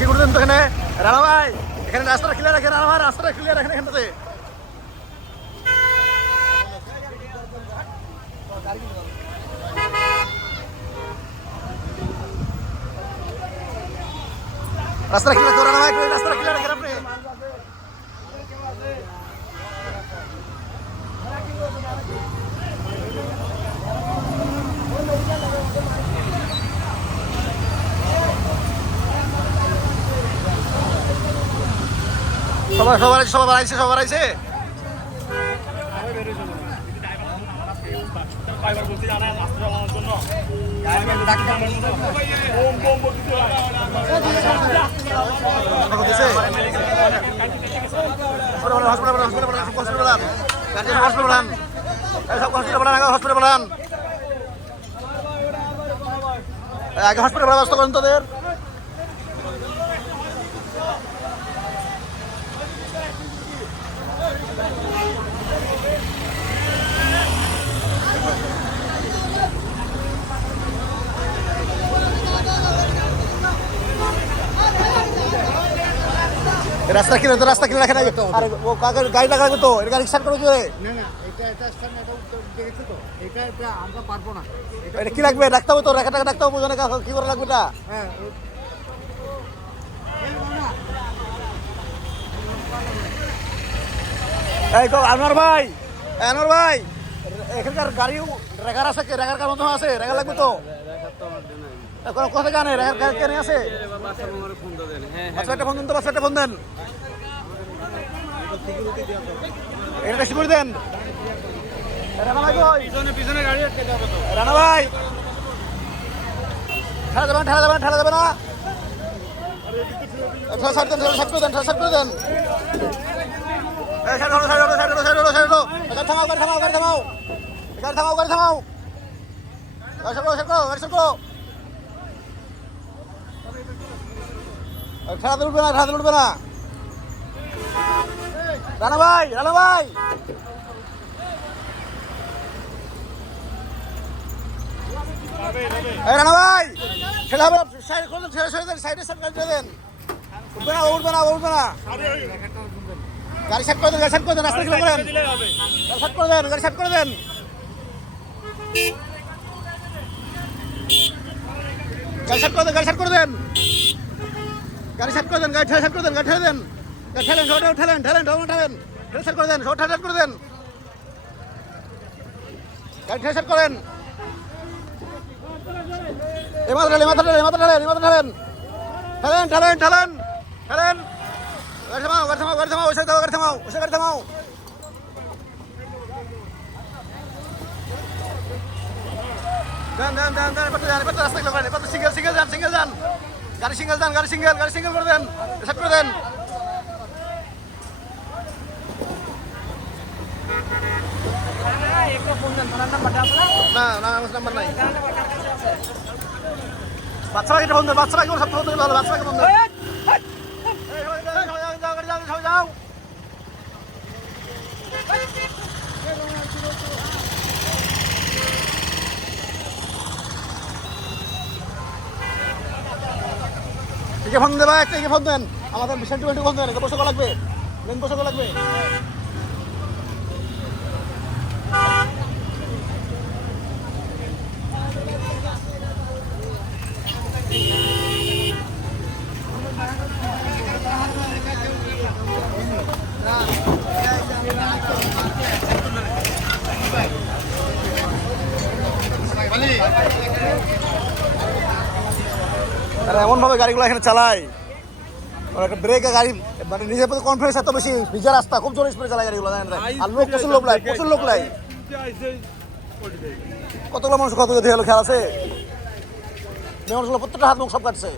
Secure দেন তো এখানে। রানা ভাই, এখানে রাস্তাটা ক্লিয়ার রাখেন, রানা ভাই, রাস্তাটা ক্লিয়ার রাখেন এখানটাতে রাস্তা ক্লিয়ার করো রানা ভাই রাস্তা ক্লিয়ার রাখেন আপনি। সবাই সবার আছে সবার আইছে সবার আইছে আগে হসপিটাল ব্যবস্থা করেন তোদের রাস্তা কিনে তো রাস্তা কিনে রাখে না আরে ও কাকে গাড়ি লাগা লাগবে তো এটা গাড়ি স্টার্ট করে না না এটা এটা স্থান এটা তো। এটা এটা আমরা পারব না। এটা কি লাগবে? রাখতে হবে তো রেখা টাকা রাখতে হবে বুঝনে কি করে লাগবে এটা? হ্যাঁ এই তো আনোয়ার ভাই! আনোয়ার ভাই! এখানকার গাড়ি রেখার আছে কি? রেখার কার মতো আছে? রেখা লাগবে তো? এখন কোথায় জানে? গাড়ি কেনে আছে? বাচ্চা একটা ফোন দেন তো একটা ফোন দেন এটা করে দেন। রানা ভাই ঠেলা যাবে যাবে ঠেলা যাবে না সাইড দেন সাইড করে দেন সাইড করে দেন। সাইড হলো সাইড হলো সাইড হলো সাইড হলো সাইড হলো গাড়ি থামাও গাড়ি থামাও গাড়ি থামাও। গাড়ি থামাও গাড়ি থামাও। গাড়ি সাইড করো সাইড করো গাড়ি সাইড করো ঠেলাতে উঠবে না ঠেলাতে উঠবে না। রানা ভাই রানা ভাই। রানা ভাই ঠেলা হবে সাইড করে ঠেলা সরে দেন সাইডে সাইড করে দেন। উঠবে না উঠবে না উঠবে না। গাড়ি সাইড করে দেন, গাড়ি সাইড করে দেন, রাস্তা ক্লিয়ার করেন গাড়ি সাইড করে দেন, গাড়ি সাইড করে দেন। গাড়ি সাইড করে দেন, গাড়ি সাইড করে দেন। গাড়ি সাইড করে দেন, গাড়ি ঠেলা সাইড করে দেন, গাড়ি ঠেলে দেন। গাড়ি ঠেলেন সব ঠেলেন ঠেলেন সব ঠেলেন ঠেলে সাইড করে দেন সব ঠেলা করে দেন। গাড়ি ঠেলে সাইড করেন। এমাত্র ঢালেন এমাত্র ঢালেন এমাত্র ঢালেন এমাত্র ঢালেন ঠেলেন ঠেলেন। ঠেলেন ঠেলেন গাড়ি থামাও গাড়ি থামাও গাড়ি থামাও ওই দাও গাড়ি থামাও ওই গাড়ি থামাও। যান যান যান যান এবার রাস্তা গেল এবার সিঙ্গেল সিঙ্গেল যান সিঙ্গেল যান। গাড়ি সিঙ্গেল দেন গাড়ি সিঙ্গেল গাড়ি সিঙ্গেল করে দেন সেট করে দেন না না বাচ্চারা দেন বাচ্চারা কেউ সব ফোন ভালো বাচ্চারাকে ফোন দেন যাও, যাও, যাও, যাও, একে ফোন দেবা একটা একে ফোন দেন আমাদের বিশাল টুয়েন্টি ফোন দেন এটা পোশাক লাগবে। মেন পোশাক লাগবে। তারা এমনভাবে গাড়িগুলো এখানে চালায়। ওরা একটা ব্রেকে গাড়ি মানে নিজের প্রতি কনফিডেন্স এত খুব জোরে স্পিডে চালায় গাড়িগুলো, জানেন? আর লোক, প্রচুর লোক লাই প্রচুর লোক লাই কতগুলো মানুষ কত আছে? মানুষগুলো প্রত্যেকটা হাত মুখ সব কাটছে।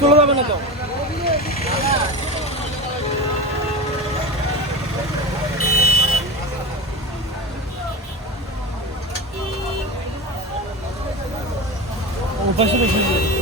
চলে যাবে না তো বেশি